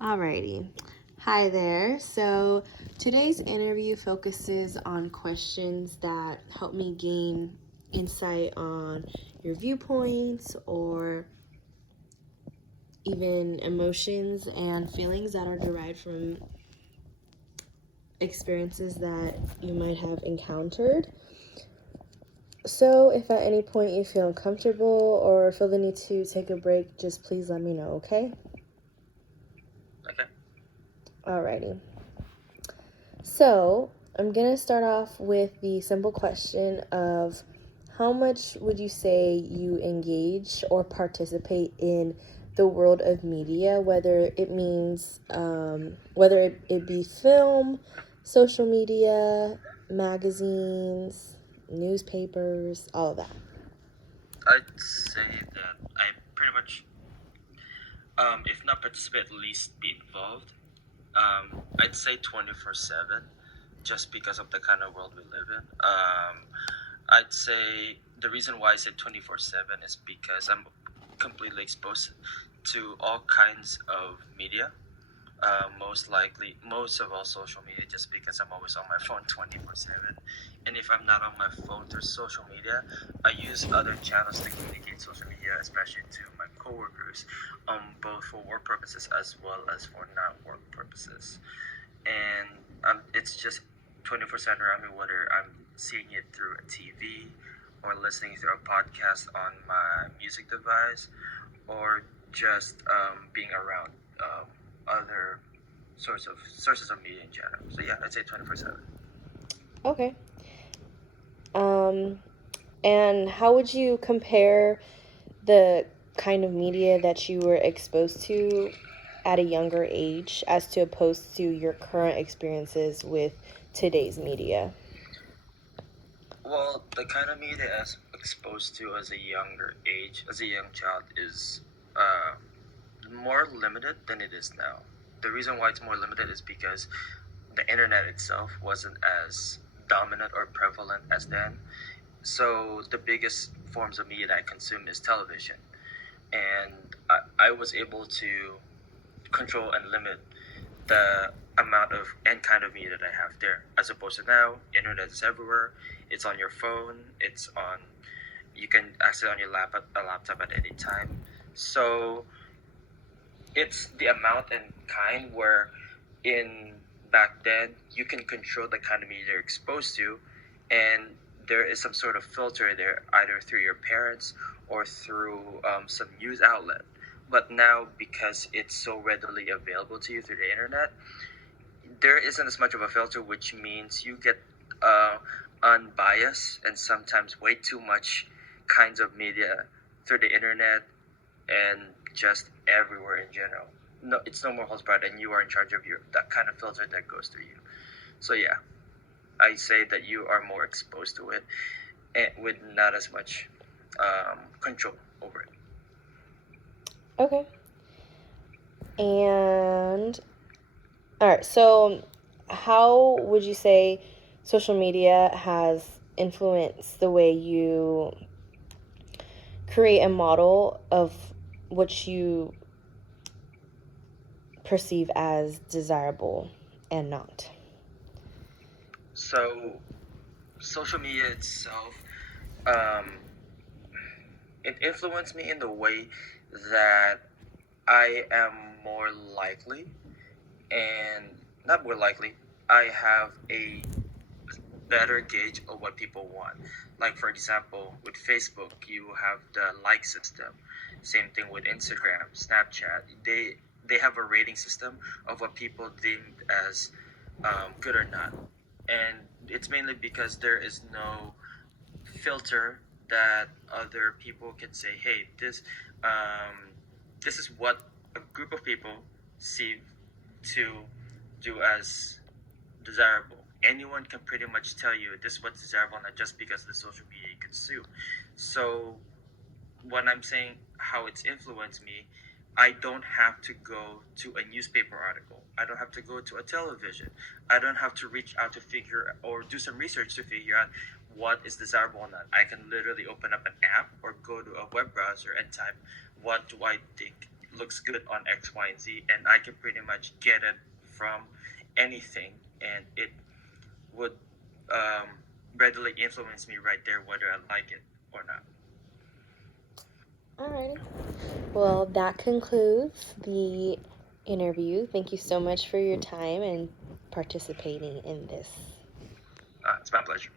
Alrighty. Hi there. So today's interview focuses on questions that help me gain insight on your viewpoints or even emotions and feelings that are derived from experiences that you might have encountered. So, if at any point you feel uncomfortable or feel the need to take a break, just please let me know, okay? Okay. Alrighty. So, I'm going to start off with the simple question of how much would you say you engage or participate in the world of media, whether it means, whether it be film, social media, magazines, newspapers, all of that. I'd say that I pretty much, if not participate, at least be involved. I'd say 24/7, just because of the kind of world we live in. I'd say the reason why I said 24/7 is because I'm completely exposed to all kinds of media. Most of all social media, just because I'm always on my phone 24/7. And if I'm not on my phone through social media, I use other channels to communicate social media, especially to my coworkers, both for work purposes as well as for non work purposes. And it's just 24/7 around me, whether I'm seeing it through a TV or listening through a podcast on my music device or just being around other sources of media in general. So yeah, I'd say 24/7. Okay. And how would you compare the kind of media that you were exposed to at a younger age as to opposed to your current experiences with today's media? Well, the kind of media I was exposed to as a younger age, as a young child, is uh, more limited than it is now. The reason why it's more limited is because the internet itself wasn't as dominant or prevalent as then. So the biggest forms of media that I consume is television, and I was able to control and limit the amount of and kind of media that I have there, as opposed to now, internet is everywhere. It's on your phone. You can access it on your laptop at any time. So it's the amount and kind where in back then you can control the kind of media you're exposed to, and there is some sort of filter there, either through your parents or through some news outlet. But now, because it's so readily available to you through the internet, there isn't as much of a filter, which means you get uh, unbiased and sometimes way too much kinds of media through the internet and just everywhere in general. No, it's no more holds barred, and you are in charge of that kind of filter that goes through you. So yeah, I say that you are more exposed to it, and with not as much control over it. Okay. And all right, so how would you say social media has influenced the way you create a model of what you perceive as desirable and not? So social media itself, um, it influenced me in the way that I am more likely, and not more likely, I have a better gauge of what people want. Like, for example, with Facebook, you have the like system. Same thing with Instagram, Snapchat. They have a rating system of what people deemed as good or not, and it's mainly because there is no filter that other people can say, hey, this is what a group of people see to do as desirable. Anyone can pretty much tell you this is what's desirable, not just because of the social media you consume. So when I'm saying how it's influenced me, I don't have to go to a newspaper article. I don't have to go to a television. I don't have to reach out to figure or do some research to figure out what is desirable or not. I can literally open up an app or go to a web browser and type, what do I think looks good on X, Y, and Z, and I can pretty much get it from anything, and it would readily influence me right there whether I like it or not. Alrighty. Well, that concludes the interview. Thank you so much for your time and participating in this. It's my pleasure.